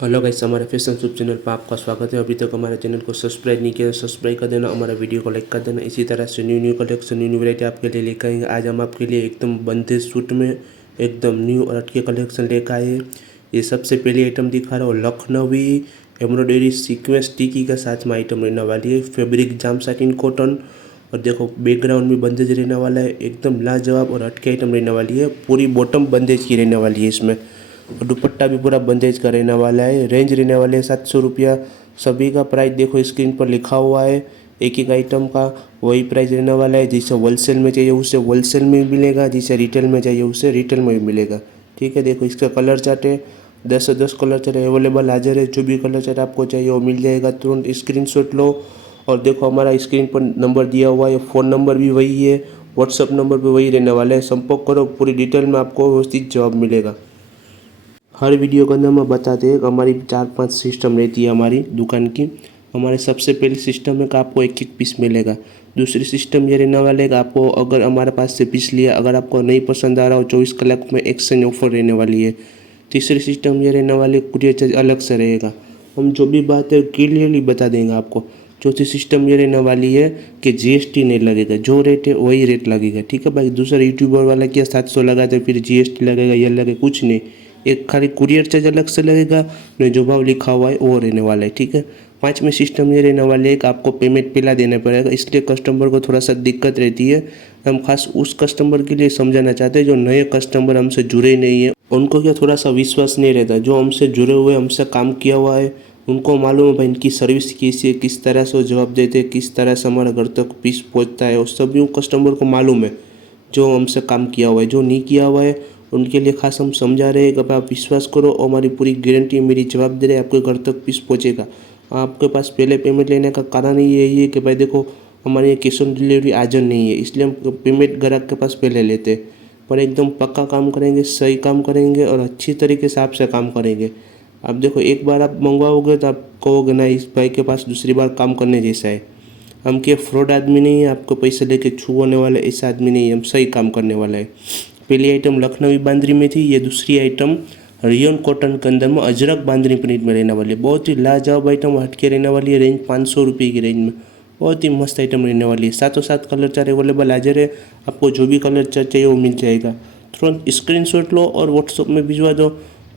Hello guys, हमारे fashion soup channel पर आपका स्वागत है। अभी तक हमारे चैनल को सब्सक्राइब नहीं किया तो सब्सक्राइब कर देना, हमारा वीडियो को लाइक कर देना। इसी तरह से न्यू कलेक्शन न्यू वैरायटी आपके लिए लेकर आएंगे। आज हम आपके लिए एकदम बंदेज सूट में एकदम न्यू और हटके कलेक्शन लेकर आए हैं। ये सबसे पहली आइटम दिखा रहा हूँ, लखनवी एम्ब्रॉयडरी सीक्वेंस टिकी के साथ में आइटम रहने वाली है। फैब्रिक जाम साटिन कॉटन और देखो बैकग्राउंड में बंदेज रहने वाला है। एकदम लाजवाब और हटके आइटम रहने वाली है। पूरी बॉटम बंदेज की रहने वाली है इसमें, और दुपट्टा भी पूरा बंदेज का रहने वाला है। रेंज रहने वाले है 700 रुपया। सभी का प्राइस देखो स्क्रीन पर लिखा हुआ है। एक एक आइटम का वही प्राइस रहने वाला है। जिसे होलसेल में चाहिए उसे होलसेल में भी मिलेगा, जिसे रिटेल में चाहिए उसे रिटेल में भी मिलेगा। ठीक है, देखो इसका कलर चार्ट है। 10 से 10 कलर चार्ट अवेलेबल हाजिर है। जो भी कलर चार्ट आपको चाहिए वो मिल जाएगा। तुरंत स्क्रीनशॉट लो और देखो हमारा स्क्रीन पर नंबर दिया हुआ है। फ़ोन नंबर भी वही है, व्हाट्सअप नंबर भी वही रहने वाला है। संपर्क करो, पूरी डिटेल में आपको व्यवस्थित जवाब मिलेगा। हर वीडियो के अंदर मैं बताते हैं कि हमारी 4-5 सिस्टम रहती है हमारी दुकान की। हमारे सबसे पहले सिस्टम है कि आपको एक एक पीस मिलेगा। दूसरी सिस्टम ये रहने वाला है कि आपको अगर हमारे पास से पीस लिया, अगर आपको नहीं पसंद आ रहा हो 24 कलाक में एक्सचेंज ऑफर रहने वाली है। तीसरी सिस्टम ये रहने वाली है, कुरियर चार्ज अलग से रहेगा। हम जो भी बात है क्लियरली बता देंगे आपको। चौथी सिस्टम ये रहने वाली है कि जीएसटी नहीं लगेगा, जो रेट है वही रेट लगेगा। ठीक है भाई, दूसरा यूट्यूबर वाला क्या 700 लगाते फिर जीएसटी लगेगा, ये लगे कुछ नहीं। एक खाली कुरियर चार्ज अलग से लगेगा, नहीं जो भाव लिखा हुआ है वो रहने वाला है। ठीक है, पाँचवें सिस्टम ये रहने वाले है कि आपको पेमेंट पहला देना पड़ेगा, इसलिए कस्टमर को थोड़ा सा दिक्कत रहती है। हम खास उस कस्टमर के लिए समझाना चाहते हैं जो नए कस्टमर हमसे जुड़े नहीं है। उनको क्या थोड़ा सा विश्वास नहीं रहता। जो हमसे जुड़े हुए, हमसे काम किया हुआ है, उनको मालूम है भाई इनकी सर्विस कैसी है, किस तरह से वो जवाब देते हैं, किस तरह से हमारे घर तक पीस पहुँचता है, और सभी कस्टमर को मालूम है जो हमसे काम किया हुआ है। जो नहीं किया हुआ है उनके लिए खास हम समझा रहे हैं कि आप विश्वास करो, और हमारी पूरी गारंटी, मेरी जवाबदारी, आपके घर तक पीस पहुँचेगा। आपके पास पहले पेमेंट लेने का कारण ही यही है कि भाई देखो हमारे यहाँ कैश ऑन डिलीवरी हाजिर नहीं है, इसलिए हम पेमेंट ग्राहक के पास पहले लेते हैं। पर एकदम पक्का काम करेंगे, सही काम करेंगे और अच्छी तरीके से आपसे काम करेंगे। आप देखो एक बार आप मंगवाओगे तो आप कहोगे ना इस भाई के पास दूसरी बार काम करने जैसा है। हम क्या फ्रॉड आदमी नहीं है, आपको पैसे लेके छुआने वाले ऐसा आदमी नहीं है। हम सही काम करने वाला है। पहली आइटम लखनवी बांद्री में थी, ये दूसरी आइटम रियोन कॉटन के अंदर में अजरक बांद्री प्रिंट में रहने वाली है। बहुत ही लाजवाब आइटम हटके रहने वाली है। रेंज 500 रुपये की रेंज में बहुत ही मस्त आइटम रहने वाली है। सातों सात कलर चार्ट अवेलेबल हाजिर है। आपको जो भी कलर चार्ट चाहिए वो मिल जाएगा। तुरंत स्क्रीनशॉट लो और व्हाट्सएप में भिजवा दो,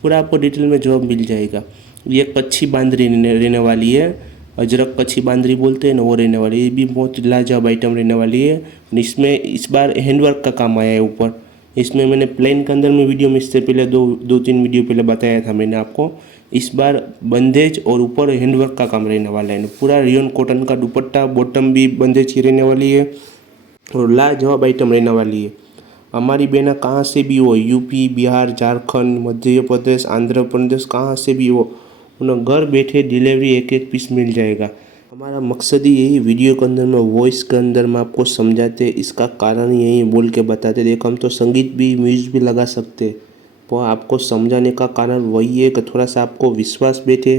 पूरा आपको डिटेल में जवाब मिल जाएगा। ये कच्छी बांद्री रहने वाली है, अजरक कच्छी बांद्री बोलते हैं ना, वो रहने वाली है। ये भी बहुत लाजवाब आइटम रहने वाली है। इसमें इस बार हैंडवर्क का काम आया है ऊपर। इसमें मैंने प्लेन के अंदर में वीडियो में इससे पहले दो तीन वीडियो पहले बताया था मैंने आपको। इस बार बंदेज और ऊपर हैंडवर्क का काम रहने वाला है। पूरा रियोन कॉटन का दुपट्टा, बॉटम भी बंदेज की रहने वाली है और लाजवाब आइटम रहने वाली है। हमारी बहना कहाँ से भी हो, यूपी, बिहार, झारखंड, मध्य प्रदेश, आंध्र प्रदेश, कहाँ से भी हो, उन्हें घर बैठे डिलीवरी एक एक पीस मिल जाएगा। हमारा मकसद ही यही वीडियो के अंदर में, वॉइस के अंदर में आपको समझाते, इसका कारण यही बोल के बताते। देखो हम तो संगीत भी, म्यूजिक भी लगा सकते, पर आपको समझाने का कारण वही है कि थोड़ा सा आपको विश्वास बैठे,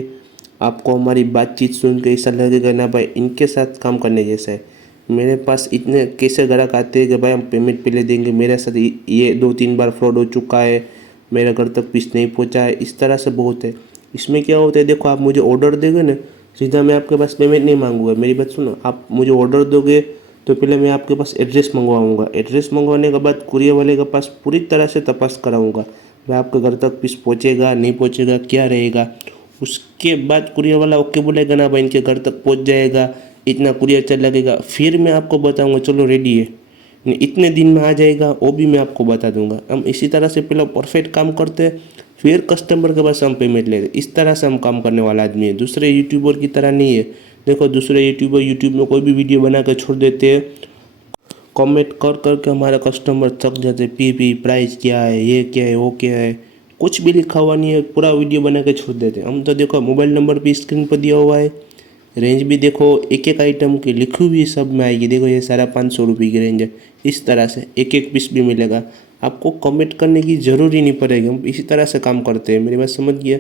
आपको हमारी बातचीत सुन के ऐसा लगेगा ना भाई इनके साथ काम करने जैसा है। मेरे पास इतने कैसे ग्राहक आते हैं कि भाई हम पेमेंट पहले देंगे, मेरे साथ ये 2-3 बार फ्रॉड हो चुका है, मेरे घर तक पीस नहीं पहुंचा है, इस तरह से बहुत है। इसमें क्या होता है, देखो आप मुझे ऑर्डर देंगे ना, सीधा मैं आपके पास पेमेंट नहीं मांगूंगा। मेरी बात सुनो, आप मुझे ऑर्डर दोगे तो पहले मैं आपके पास एड्रेस मंगवाऊंगा। एड्रेस मंगवाने के बाद कुरियर वाले के पास पूरी तरह से तपास कराऊंगा, भाई आपके घर तक पीस पहुँचेगा नहीं पहुँचेगा, क्या रहेगा। उसके बाद कुरियर वाला ओके बोलेगा ना भाई इनके घर तक पहुँच जाएगा, इतना कुरियर चार्ज लगेगा, फिर मैं आपको बताऊंगा चलो रेडी है, नहीं इतने दिन में आ जाएगा, वो भी मैं आपको बता दूंगा। हम इसी तरह से पहले परफेक्ट काम करते हैं, फिर कस्टमर के पास हम पेमेंट लेते। इस तरह से हम काम करने वाला आदमी है, दूसरे यूट्यूबर की तरह नहीं है। देखो दूसरे यूट्यूबर यूट्यूब में कोई भी वीडियो बना कर छोड़ देते हैं, कमेंट कर करके हमारा कस्टमर थक जाते, पी प्राइस क्या है, ये क्या है, वो क्या है, कुछ भी लिखा हुआ नहीं है, पूरा वीडियो बना के छोड़ देते। हम तो देखो मोबाइल नंबर भी स्क्रीन पर दिया हुआ है, रेंज भी देखो एक एक आइटम की लिखी हुई सब में आएगी। देखो ये सारा 500 रुपये की रेंज है। इस तरह से एक एक पीस भी मिलेगा, आपको कमेंट करने की ज़रूर ही नहीं पड़ेगी। हम इसी तरह से काम करते हैं, मेरी बात समझ गया।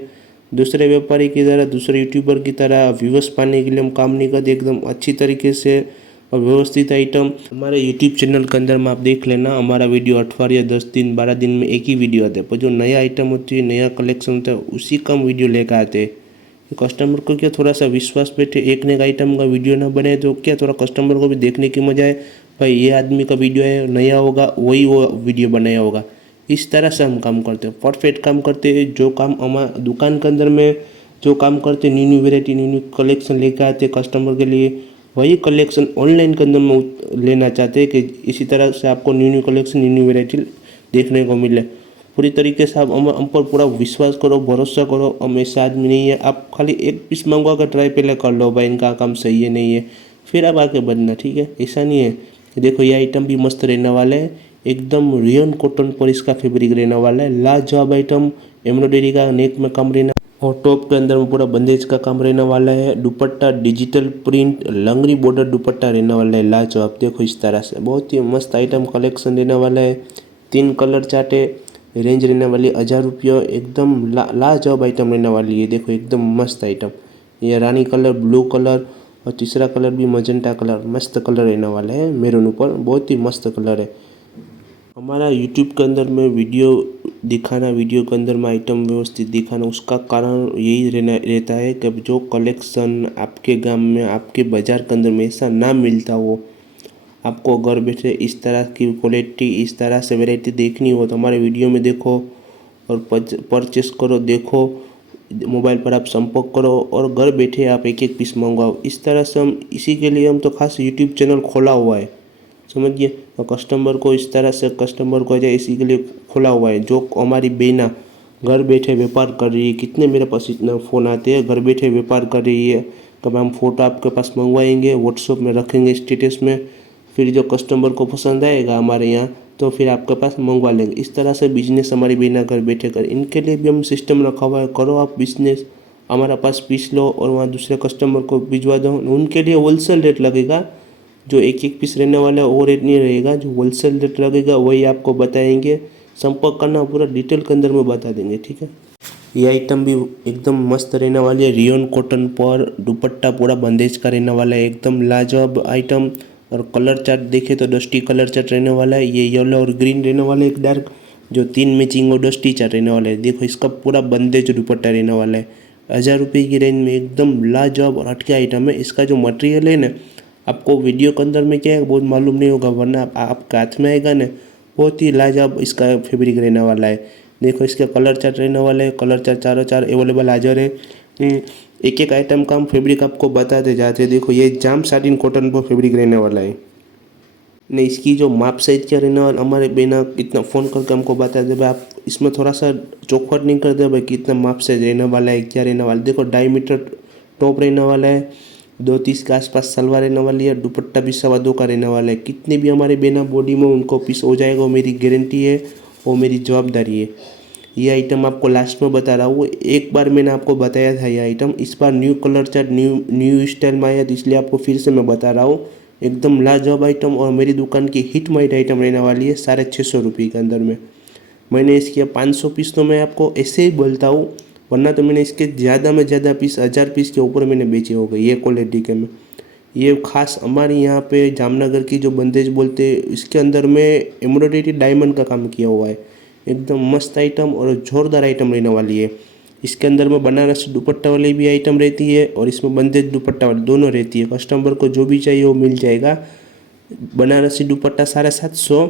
दूसरे व्यापारी की तरह, दूसरे यूट्यूबर की तरह व्यूअर्स पाने के लिए हम काम नहीं करते। एकदम अच्छी तरीके से और व्यवस्थित आइटम। हमारे यूट्यूब चैनल के अंदर में आप देख लेना, हमारा वीडियो अठवाडिया 10 दिन 12 दिन में एक ही वीडियो आता है, पर जो नया आइटम होती है, नया कलेक्शन होता है, उसी का हम वीडियो लेकर आते हैं। कस्टमर को क्या थोड़ा सा विश्वास बैठे, एक नए आइटम का वीडियो ना बने तो क्या थोड़ा कस्टमर को भी देखने की मजा है, भाई ये आदमी का वीडियो है, नया होगा, वही वो वीडियो बनाया होगा। इस तरह से हम काम करते हैं, परफेक्ट काम करते हैं। जो काम हमारे दुकान के अंदर में जो काम करते, new new variety, new new collection लेकर आते कस्टमर के लिए, वही कलेक्शन ऑनलाइन के अंदर में लेना चाहते हैं कि इसी तरह से आपको new new collection, new new variety देखने को मिले। पूरी तरीके से आप हम पर पूरा विश्वास करो, भरोसा करो। हम ऐसा आदमी नहीं है, आप खाली एक पीस मंगवा कर ट्राई पहले कर लो, भाई इनका काम सही है नहीं है, फिर आप आके बनना, ठीक है। ऐसा नहीं है। देखो ये आइटम भी मस्त रहने वाला है, एकदम रियन कॉटन पर इसका फैब्रिक रहने वाला है, लाजवाब आइटम। एम्ब्रॉयडरी का नेक में काम रहना और टॉप के अंदर में पूरा बंदेज का काम रहने वाला है। दुपट्टा डिजिटल प्रिंट लंगरी बॉर्डर दुपट्टा रहने वाला है, लाजवाब। देखो इस तरह से बहुत ही मस्त आइटम कलेक्शन रहने वाला है। 3 कलर चार्टे, रेंज रहने वाली 1000 रुपये, एकदम लाजवाब आइटम रहने वाली है। देखो एकदम मस्त आइटम, ये रानी कलर, ब्लू कलर और तीसरा कलर भी मजेंटा कलर, मस्त कलर रहने वाला है। मेरून ऊपर बहुत ही मस्त कलर है। हमारा यूट्यूब के अंदर में वीडियो दिखाना, वीडियो के अंदर में आइटम व्यवस्थित दिखाना, उसका कारण यही रहता है कि जो कलेक्शन आपके गांव में, आपके बाज़ार के अंदर में ऐसा ना मिलता हो, आपको घर बैठे इस तरह की क्वालिटी, इस तरह से वैरायटी देखनी हो तो हमारे वीडियो में देखो और परचेस करो। देखो मोबाइल पर आप संपर्क करो और घर बैठे आप एक एक पीस मंगवाओ। इस तरह से हम, इसी के लिए हम तो खास यूट्यूब चैनल खोला हुआ है, समझिए। तो कस्टमर को इस तरह से कस्टमर को जाए, इसी के लिए खोला हुआ है। जो हमारी बहना घर बैठे व्यापार कर रही है, कितने मेरे पास इतना फ़ोन आते हैं, घर बैठे व्यापार कर रही है, कब हम फ़ोटो आपके पास मंगवाएंगे, व्हाट्सएप में रखेंगे स्टेटस में, फिर जो कस्टमर को पसंद आएगा हमारे यहाँ तो फिर आपके पास मंगवा लेंगे। इस तरह से बिजनेस हमारी बहना घर बैठे कर, इनके लिए भी हम सिस्टम रखा हुआ है। करो आप बिजनेस, हमारा पास पीस लो और वहाँ दूसरे कस्टमर को भिजवा दो। उनके लिए होलसेल रेट लगेगा, जो एक एक पीस रहने वाला है वो रेट नहीं रहेगा, जो होलसेल रेट लगेगा वही आपको बताएंगे। संपर्क करना, पूरा डिटेल के अंदर में बता देंगे, ठीक है। ये आइटम भी एकदम मस्त रहने वाली है, रियोन कॉटन पर दुपट्टा पूरा बंदेज का रहने वाला है, एकदम लाजवाब आइटम। और कलर चार्ट देखे तो डस्टी कलर चार्ट रहने वाला है, ये येलो और ग्रीन रहने वाला है, एक डार्क, जो 3 मैचिंग और डस्टी चार्ट रहने वाला है। देखो इसका पूरा बंदेज दुपट्टा रहने वाला है। 1000 रुपये की रेंज में एकदम लाजवाब और हटके आइटम है। इसका जो मटेरियल है ना, आपको वीडियो के अंदर में क्या है बहुत मालूम नहीं होगा, वरना आपके हाथ में आएगा ना, बहुत ही लाजवाब इसका फैब्रिक रहने वाला है। देखो इसका कलर चार्ट रहने वाला है, कलर चार्ट चारों चार अवेलेबल हाजिर है। एक एक आइटम का हम फैब्रिक आपको बताते जाते हैं। देखो ये जाम साटिन कॉटन पर फैब्रिक रहने वाला है। नहीं, इसकी जो माप साइज क्या रहने वाला, हमारे बिना इतना फ़ोन करके हमको बता दे भाई, आप इसमें थोड़ा सा चौखट नहीं कर दे भाई, कितना माप साइज रहने वाला है, क्या रहने वाला है। देखो 2.5 मीटर टॉप रहने वाला है, 2.30 के आसपास सलवार रहने वाली है, दुपट्टा भी 2.25 का रहने वाला है। कितनी भी हमारे बिना बॉडी में उनको पीस हो जाएगा, वो मेरी गारंटी है, वो मेरी जवाबदारी है। ये आइटम आपको लास्ट में बता रहा हूँ, एक बार मैंने आपको बताया था ये आइटम, इस बार new colour chart new style में आया, तो इसलिए आपको फिर से मैं बता रहा हूँ। एकदम लाजवाब आइटम और मेरी दुकान की हिट माइट आइटम रहने वाली है 650 रुपये के अंदर में। मैंने इसके 500 पीस तो मैं आपको ऐसे ही बोलता हूँ, वरना तो मैंने इसके ज़्यादा में ज़्यादा पीस 1000 पीस के ऊपर मैंने बेचे हो गए ये क्वालिटी के में। ये खास हमारे यहाँ पे जामनगर की जो बंदेज बोलते हैं, इसके अंदर में एम्ब्रॉयडरी डायमंड का काम किया हुआ है। एकदम मस्त आइटम और ज़ोरदार आइटम रहने वाली है। इसके अंदर में बनारसी दुपट्टा वाली भी आइटम रहती है और इसमें बंदेज दुपट्टा वाली दोनों रहती है। कस्टमर को जो भी चाहिए वो मिल जाएगा। बनारसी दुपट्टा 750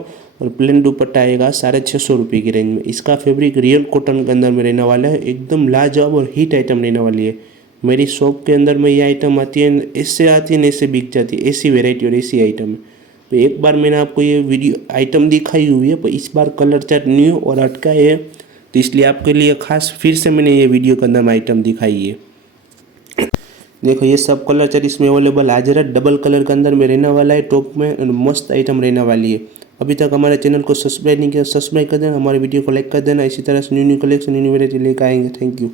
और प्लेन दुपट्टा आएगा 650 रुपये की रेंज में। इसका फैब्रिक रियल कॉटन के अंदर में रहने वाला है, एकदम लाजवाब और हिट आइटम रहने वाली है। मेरी शॉप के अंदर में ये आइटम आती है, ऐसे आती है ऐसे बिक जाती है, ऐसी वेराइटी और ऐसी आइटम है। तो एक बार मैंने आपको ये वीडियो आइटम दिखाई हुई है, पर इस बार कलर चार्ट न्यू और अटका है, तो इसलिए आपके लिए खास फिर से मैंने ये वीडियो के अंदर में आइटम दिखाई है। देखो ये सब कलर चार्ट इसमें अवेलेबल हाजिर है, डबल कलर के अंदर में रहने वाला है, टॉप में मस्त आइटम रहने वाली है। अभी तक हमारे चैनल को सब्सक्राइब नहीं किया, सब्सक्राइब कर देना, हमारे वीडियो को लाइक कर देना। इसी तरह से new new collection, new variety लेकर आएंगे। Thank you.